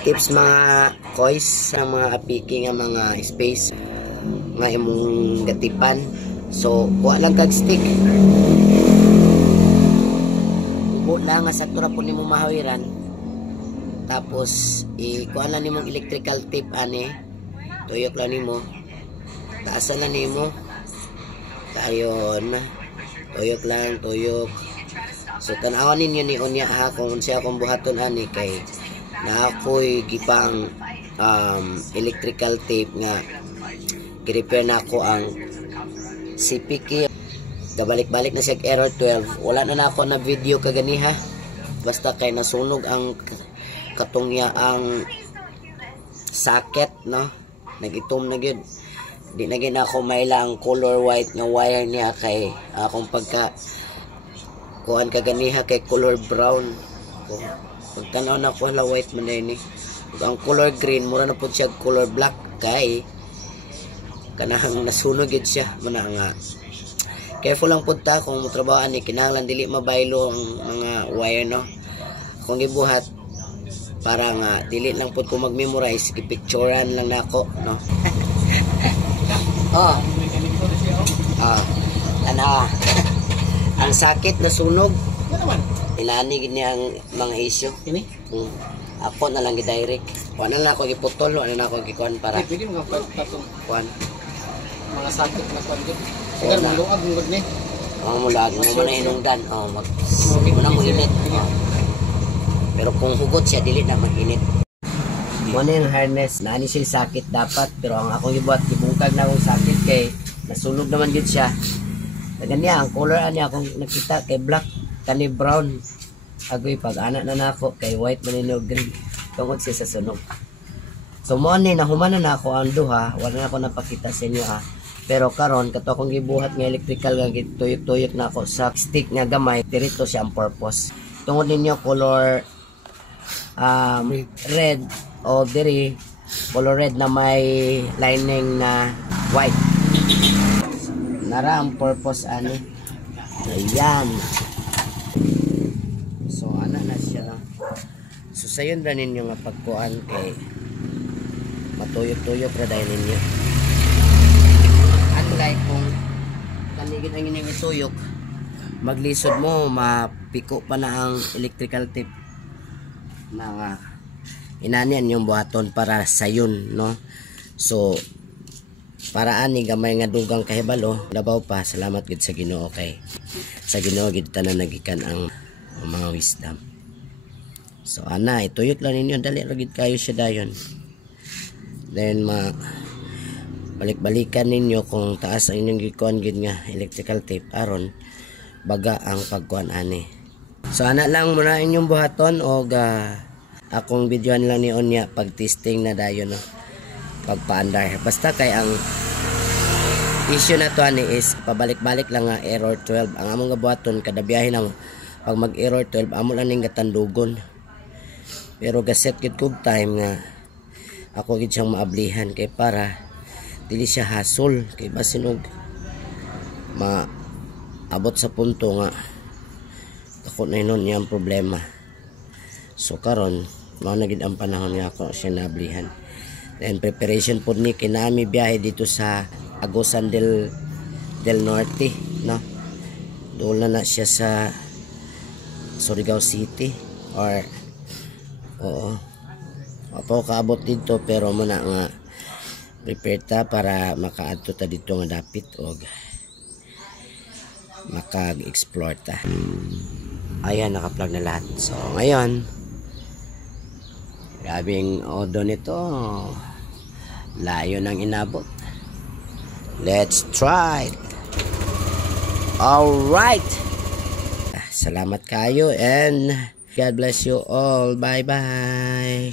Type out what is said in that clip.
tips mga kois sa mga apiki nga mga space nga imong gatipan. So kuha lang kag stick, ubo lang nga sakto ra po nimo mahawiran, tapos kuha lang nimong electrical tape ani, tuyok lang nimo, taasan lang nimo, tayon tuyok lang, tuyok. So tanawan ninyo ni unya ha kung unsa akong buhaton ani, kay na ako'y gipang electrical tape nga gi-repair na ako ang CPK. Gabalik-balik na siya error 12. Wala na ako na video kagani ha, basta kay nasunog ang katungya ang socket no, nagitom na gyud. Di na gyud ako maila ang color white nga wire niya, kay akong pagka kuan kaganiha kay color brown. Pagtanaw na ko hala white man ni. Ang color green mura na pud siya color black, kay kanang nasunog gid siya mana nga. Careful lang pud ta kung motrabaho ani, kinahanglan dili mabaylo ang mga wire no. Kung gibuhat para nga dili lang pud ko mag-memorize, gipicturean lang nako no. Ano ang sakit na sunog. Inani gini ang mga issue. Ini? Ako na lang gi-direct. Wala na ako giputol, wala na ako gikuan para. Pwede mo patong kuan. Mga sakit na kuan gid. Sigar mo luag ngod ni. Mulag mo na inungdan. Di mo na mo init. Pero kung hugot siya dili na mag-init. Mo na yung harness, naani siya sakit dapat, pero ang akong gibuhat gibungkag na akong sakit kay nasunog naman gid siya. Ganyan, ang color ani akong nakita kay black, kani brown. Agoy pag anak na nako kay white man ni green. Tungod siya sa sunog. So mo ni nahumanan na ako ang duha, wala na ako napakita sa inyo ha. Pero karon kato akong gibuhat nga electrical nga gituyok-tuyok na ako sa stick nga gamay, dirito siya ang purpose. Tungod ninyo color red o diri color red na may lining na white. Nara ang purpose ani. Ayan. So ana na siya lang. So sayon ra ninyo nga pagkuan kay matuyok-tuyok ra dahil ninyo. Unlike kung kanigid ang inyong ituyok, maglisod mo, mapiko pa na ang electrical tape na nga inanian yung buhaton para sayon no. So para ani gamay nga dugang kahibalo labaw pa, salamat gid sa Ginoo kay sa Ginoo gid tanan nagikan ang mga wisdom. So ana ituyok lang ninyo, dali ra gid kayo siya dayon. Then balik-balikan ninyo kung taas ang inyong gikuan gid nga electrical tape aron baga ang pagkuan ani. So ana lang muna inyong buhaton og akong videoan lang ni Onya pag testing na dayon no, pagpaandar. Basta kay ang issue na to ani is pabalik-balik lang nga error 12 ang among gabuhaton kada biyahe na pag mag error 12 amo lang ning gatandugon. Pero gaset gid kog time nga ako gid siyang maablihan kay para dili siya hasol, kay basin og maabot sa punto nga ako na inon niyang problema. So karon mao na gid ang panahon nga ako siya naablihan. Then preparation po ni kinami biyahe dito sa Agusan del Norte no. Doon na siya sa Surigao City or apo kaabot dito, pero muna nga prepare ta para makaadto ta dito nga dapit og maka-explore ta. Ayan, naka-plug na lahat. So ngayon grabing odo nito, layo nang inabot. Let's try. Alright, salamat kayo and God bless you all. Bye bye.